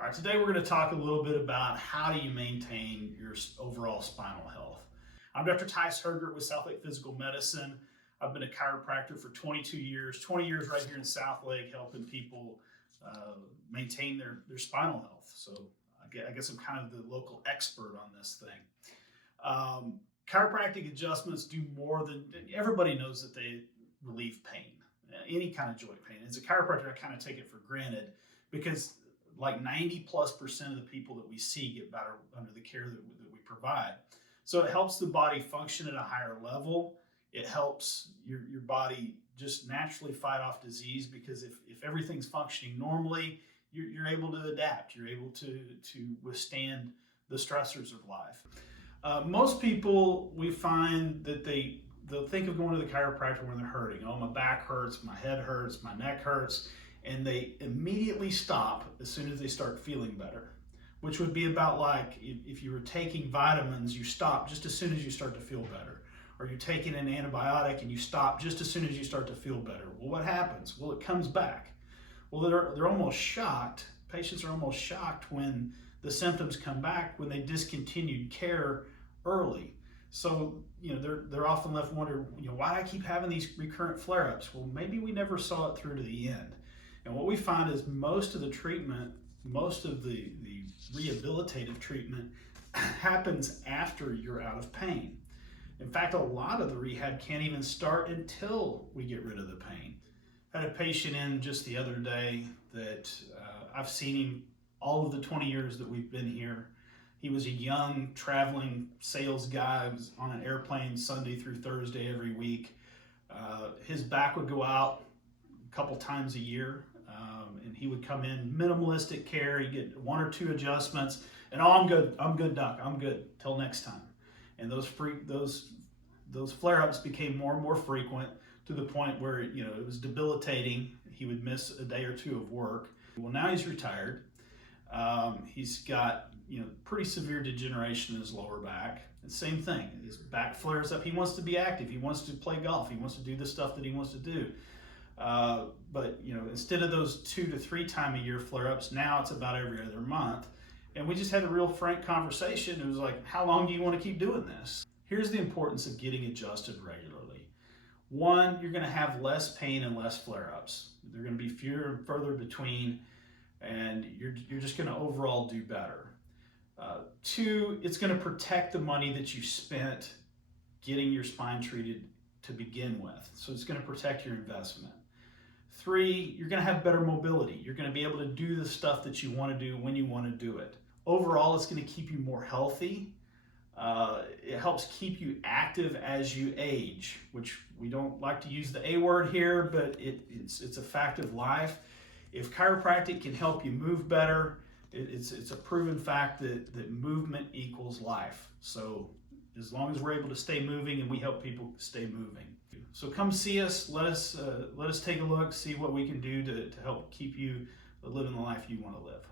All right, today we're going to talk a little bit about how do you maintain your overall spinal health. I'm Dr. Tyce Hergert with Southlake Physical Medicine. I've been a chiropractor for 22 years, 20 years right here in Southlake, helping people maintain their spinal health. So I guess I'm kind of the local expert on this thing. Chiropractic adjustments do more than, everybody knows that they relieve pain, any kind of joint pain. As a chiropractor, I kind of take it for granted because like 90+% of the people that we see get better under the care that we provide. So it helps the body function at a higher level. It helps your body just naturally fight off disease because if everything's functioning normally, you're able to adapt. You're able to withstand the stressors of life. Most people, we find that they'll think of going to the chiropractor when they're hurting. Oh, my back hurts, my head hurts, my neck hurts. And they immediately stop as soon as they start feeling better, which would be about like if you were taking vitamins, you stop just as soon as you start to feel better. Or you're taking an antibiotic and you stop just as soon as you start to feel better. Well, what happens? Well, it comes back. Well, they're almost shocked. Patients are almost shocked when the symptoms come back when they discontinued care early. So, they're often left wondering, why do I keep having these recurrent flare-ups? Well, maybe we never saw it through to the end. And what we find is most of the treatment, most of the rehabilitative treatment happens after you're out of pain. In fact, a lot of the rehab can't even start until we get rid of the pain. I had a patient in just the other day that I've seen him all of the 20 years that we've been here. He was a young traveling sales guy. He was on an airplane Sunday through Thursday every week. His back would go out a couple times a year. And he would come in, minimalistic care, he'd get 1 or 2 adjustments, and I'm good, doc, I'm good, till next time. And those flare-ups became more and more frequent to the point where, it was debilitating. He would miss a day or 2 of work. Well, now he's retired. He's got, pretty severe degeneration in his lower back. And same thing, his back flares up. He wants to be active. He wants to play golf. He wants to do the stuff that he wants to do. But instead of those 2 to 3 time a year flare-ups, now it's about every other month. And we just had a real frank conversation. It was like, how long do you want to keep doing this? Here's the importance of getting adjusted regularly. 1, you're going to have less pain and less flare-ups. They're going to be fewer and further between, and you're just going to overall do better. 2, it's going to protect the money that you spent getting your spine treated to begin with. So it's going to protect your investment. 3, you're going to have better mobility. You're going to be able to do the stuff that you want to do when you want to do it. Overall, it's going to keep you more healthy. It helps keep you active as you age, which we don't like to use the A word here, but it's a fact of life. If chiropractic can help you move better, it's a proven fact that movement equals life. So as long as we're able to stay moving, and we help people stay moving. So come see us, let us take a look, see what we can do to help keep you living the life you want to live.